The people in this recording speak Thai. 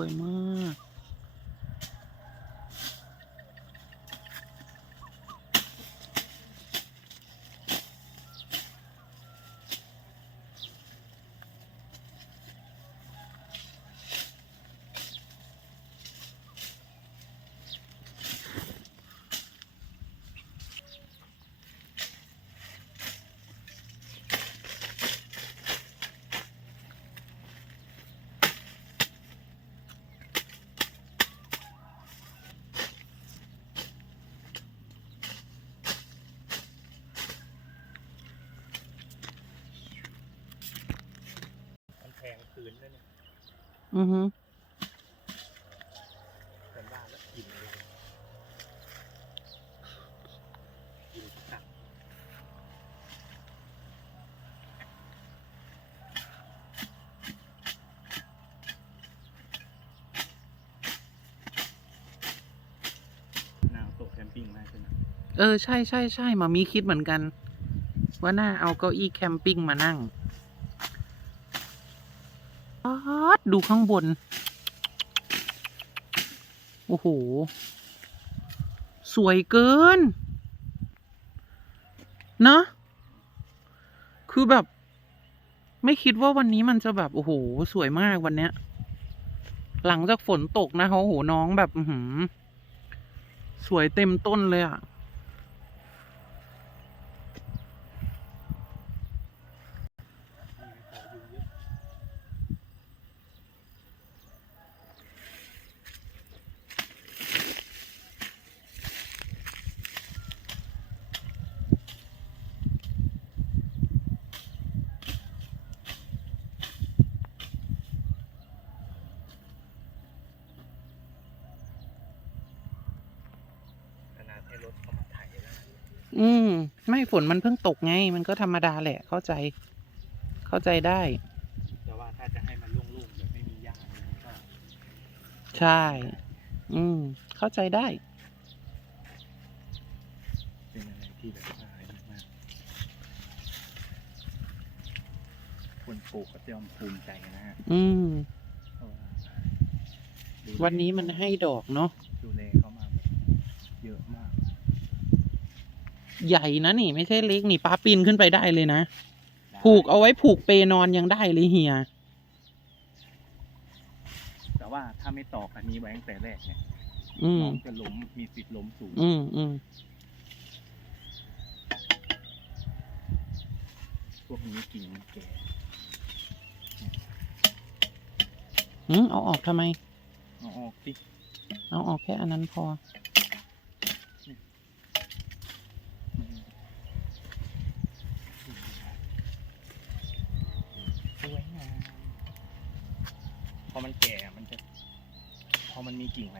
วยมาก มัน แพงคืนด้วยเนี่ยอือฮึเป็นบ้านแล้วกินเลยกินตักน่าเอาโต๊ะแคมปิ้งมากใช่ไหมเออ ใช่ใช่ใช่มามีคิดเหมือนกัน ว่าน่าเอาเก้าอี้แคมปิ้งมานั่งป๊า ดดูข้างบน โอ้โห สวยเกินเนอะคือแบบ ไม่คิดว่าวันนี้มันจะแบบ โอ้โห สวยมากวันเนี้ย หลังจากฝนตกนะเขาโอ้โห น้องแบบ สวยเต็มต้นเลยอะ มีขออยู่เยอะขนาดให้รถเขามาไถแล้วนะ อืม ไม่ฝนมันเพิ่งตกไง มันก็ธรรมดาแหละ เข้าใจ เข้าใจได้ แต่ว่าถ้าจะให้มันโล่งๆแบบไม่มีหญ้าเนี่ยมันก็ใช่ อืม เข้าใจได้ เป็นอะไรที่แบบว่าอะไรมากๆคนปลูกก็จะยอมภูมิใจนะฮะอืม เพราะว่าดูวันนี้มันให้ดอกเนาะ ดูแลเขามาแบบเยอะมาก ใหญ่นะนี่ ไม่ใช่เล็กนี่ปลาปีนขึ้นไปได้เลยนะ ผูกเอาไว้ผูกเปนอนยังได้เลยเฮีย แต่ว่าถ้าไม่ตอกอันนี้ไว้ตั้งแต่แรกเนี่ยอืมน้องจะล้มมีสิทธิ์ล้มสูงอืมอืมพวกนี้กิ่งมันแก่อืมเอาออกทำไม เอาออกสิเอาออกแค่อันนั้นพออื วยงามพอมันแก่มันจะ พอมันมีกิ่งอะไร